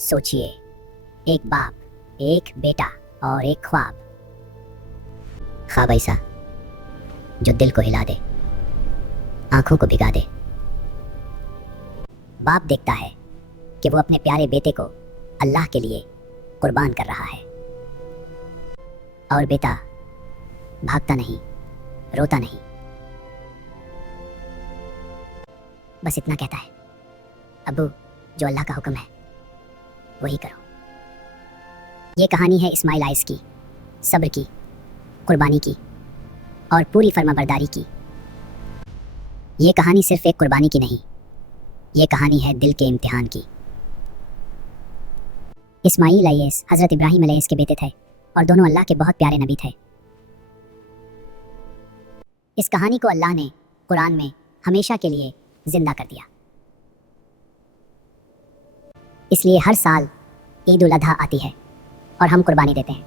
सोचिए, एक बाप, एक बेटा और एक ख्वाब। ख्वाब ऐसा जो दिल को हिला दे, आंखों को भिगा दे। बाप देखता है कि वो अपने प्यारे बेटे को अल्लाह के लिए कुर्बान कर रहा है, और बेटा भागता नहीं, रोता नहीं, बस इतना कहता है, अब्बू जो अल्लाह का हुक्म है वही करो। ये कहानी है इस्माइल आइस की, सब्र की, कुर्बानी की और पूरी फर्माबरदारी की। ये कहानी सिर्फ एक कुर्बानी की नहीं, ये कहानी है दिल के इम्तिहान की। इस्माइल आइस हज़रत इब्राहीम अलैहिस्सलाम के बेटे थे और दोनों अल्लाह के बहुत प्यारे नबी थे। इस कहानी को अल्लाह ने कुरान में हमेशा के लिए जिंदा कर दिया। इसलिए हर साल ईद उल अधा आती है और हम कुर्बानी देते हैं।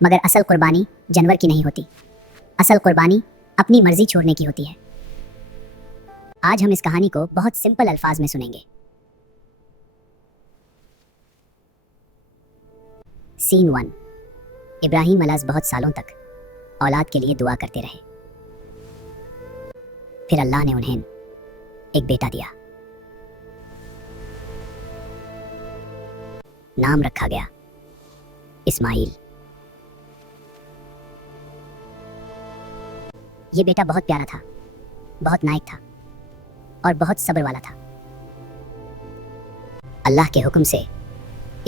मगर असल कुर्बानी जानवर की नहीं होती, असल कुर्बानी अपनी मर्जी छोड़ने की होती है। आज हम इस कहानी को बहुत सिंपल अल्फाज में सुनेंगे। सीन 1। इब्राहीम अलैहिस्सलाम बहुत सालों तक औलाद के लिए दुआ करते रहे। फिर अल्लाह ने उन्हें एक बेटा दिया। नाम रखा गया इस्माइल। ये बेटा बहुत प्यारा था, बहुत नाइक था और बहुत सब्र वाला था। अल्लाह के हुक्म से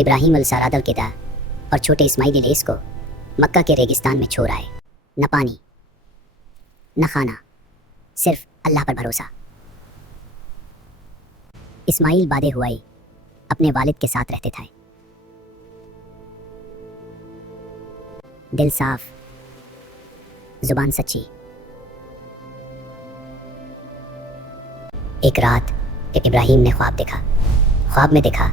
इब्राहीम अल-सराद अल-किदा और छोटे इस्माइल अलैहिस को मक्का के रेगिस्तान में छोड़ आए। न पानी, न खाना, सिर्फ अल्लाह पर भरोसा। इस्माइल बादे हुआई अपने वालिद के साथ रहते थे। दिल साफ, जुबान सच्ची। एक रात इब्राहीम ने ख्वाब देखा। ख्वाब में देखा,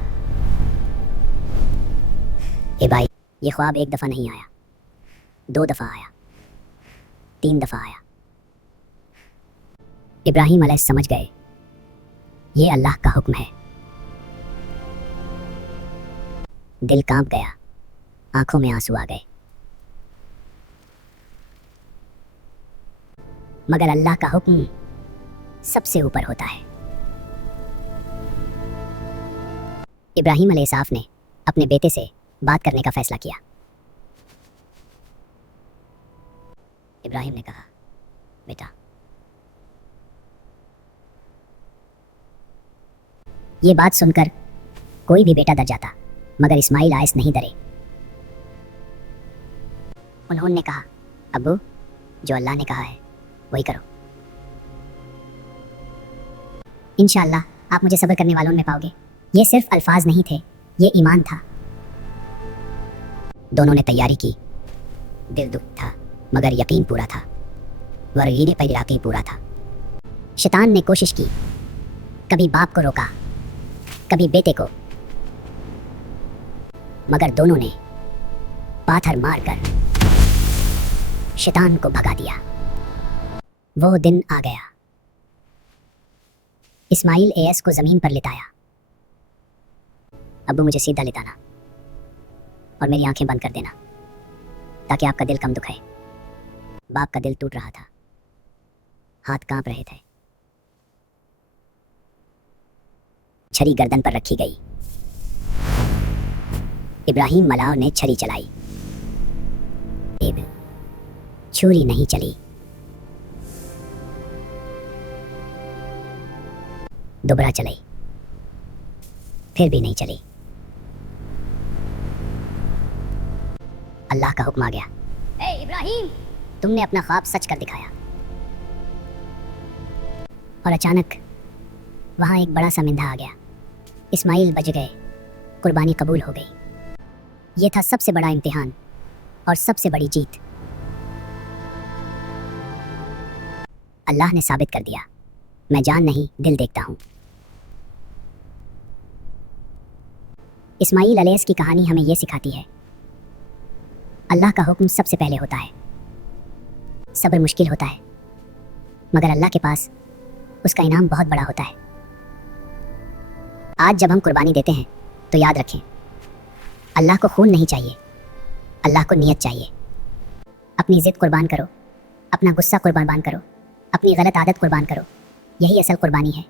ए भाई, ये ख्वाब एक दफ़ा नहीं आया, 2 दफ़ा आया, 3 दफ़ा आया। इब्राहीम अलैहिस्सलाम समझ गए ये अल्लाह का हुक्म है। दिल कांप गया, आंखों में आंसू आ गए। मगर अल्लाह का हुक्म सबसे ऊपर होता है। इब्राहीम अलैहिस्सलाम ने अपने बेटे से बात करने का फैसला किया। इब्राहीम ने कहा, बेटा, ये बात सुनकर कोई भी बेटा डर जाता, मगर इस्माइल आइस नहीं डरे। उन्होंने कहा, अब्बू जो अल्लाह ने कहा है वही करो। इंशाअल्लाह आप मुझे सब्र करने वालों में पाओगे। ये सिर्फ अल्फाज नहीं थे, ये ईमान था। दोनों ने तैयारी की। दिल दुख था मगर यकीन पूरा था, वरगीने पर यकीन पूरा था। शैतान ने कोशिश की, कभी बाप को रोका, कभी बेटे को, मगर दोनों ने पाथर मारकर शैतान को भगा दिया। वो दिन आ गया। इस्माइल एस को जमीन पर लिटाया। अब्बू मुझे सीधा लिटाना और मेरी आंखें बंद कर देना ताकि आपका दिल कम दुखाए। बाप का दिल टूट रहा था, हाथ कांप रहे थे। छरी गर्दन पर रखी गई। इब्राहीम मलाव ने छरी चलाई। छुरी नहीं चली। दोबारा चलाई, फिर भी नहीं चली। अल्लाह का हुक्म आ गया, ए इब्राहीम, तुमने अपना ख्वाब सच कर दिखाया। और अचानक वहां एक बड़ा सा मिंधा आ गया। इस्माइल बच गए, कुर्बानी कबूल हो गई। ये था सबसे बड़ा इम्तिहान और सबसे बड़ी जीत। अल्लाह ने साबित कर दिया, मैं जान नहीं दिल देखता हूं। इस्माइल अलैहिस्सलाम की कहानी हमें यह सिखाती है, अल्लाह का हुक्म सबसे पहले होता है। सब्र मुश्किल होता है, मगर अल्लाह के पास उसका इनाम बहुत बड़ा होता है। आज जब हम कुर्बानी देते हैं तो याद रखें, अल्लाह को खून नहीं चाहिए, अल्लाह को नियत चाहिए। अपनी ज़िद कुर्बान करो, अपना गुस्सा कुर्बान करो, अपनी गलत आदत कुर्बान करो। यही असल कुर्बानी है।